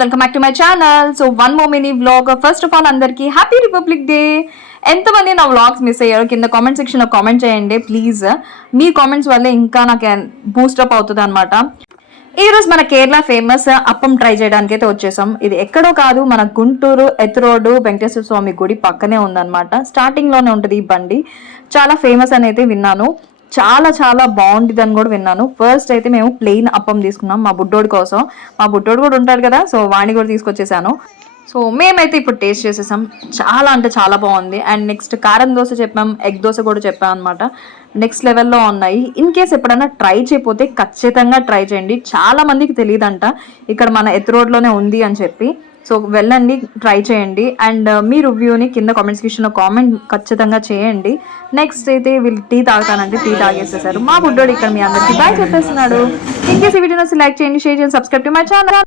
Welcome back to my channel. So one more mini vlog. First of all అందరికీ happy republic day. ఎంతమంది నా vlogs miss అయ్యారో కింద comment సెక్షన్లో comment చేయండి ప్లీజ్. మీ కామెంట్స్ వల్లే ఇంకా నాకు బూస్టప్ అవుతుంది అనమాట. ఈ రోజు మన కేరళ ఫేమస్ అప్పం ట్రై చేయడానికి అయితే వచ్చేసాం. ఇది ఎక్కడో కాదు, మన గుంటూరు ఎత్ రోడ్ వెంకటేశ్వర స్వామి గుడి పక్కనే ఉందన్నమాట. స్టార్టింగ్ లోనే ఉంటుంది ఈ బండి. చాలా ఫేమస్ అని అయితే విన్నాను. చాలా చాలా బాగుంటుంది అని కూడా విన్నాను. ఫస్ట్ అయితే మేము ప్లెయిన్ అప్పం తీసుకున్నాం మా బుడ్డోడి కోసం. మా బుడ్డోడు కూడా ఉంటాడు కదా, సో వాడిని కూడా తీసుకొచ్చేసాను. సో మేమైతే ఇప్పుడు టేస్ట్ చేసేసాం. చాలా అంటే చాలా బాగుంది. అండ్ నెక్స్ట్ కారం దోశ చెప్పాం, ఎగ్ దోశ కూడా చెప్పాం అనమాట. నెక్స్ట్ లెవెల్లో ఉన్నాయి. ఇన్ కేస్ ఎప్పుడైనా ట్రై చేయకపోతే ఖచ్చితంగా ట్రై చేయండి. చాలా మందికి తెలియదంట ఇక్కడ మన ఎత్ రోడ్లోనే ఉంది అని చెప్పి. సో వెళ్ళండి, ట్రై చేయండి. అండ్ మీ రివ్యూని కింద కామెంట్ సెక్షన్లో కామెంట్ ఖచ్చితంగా చేయండి. నెక్స్ట్ అయితే వీళ్ళు టీ తాగుతానంటే టీ తాగేసేసారు. మా బుడ్డోడు ఇక్కడ మీ అందరికీ బాయ్ చెప్పేస్తున్నాడు. ఇన్ కేస్ ఈ వీడియోని లైక్ చేయండి, షేర్ చేయండి, సబ్స్క్రైబ్ టు మై ఛానల్.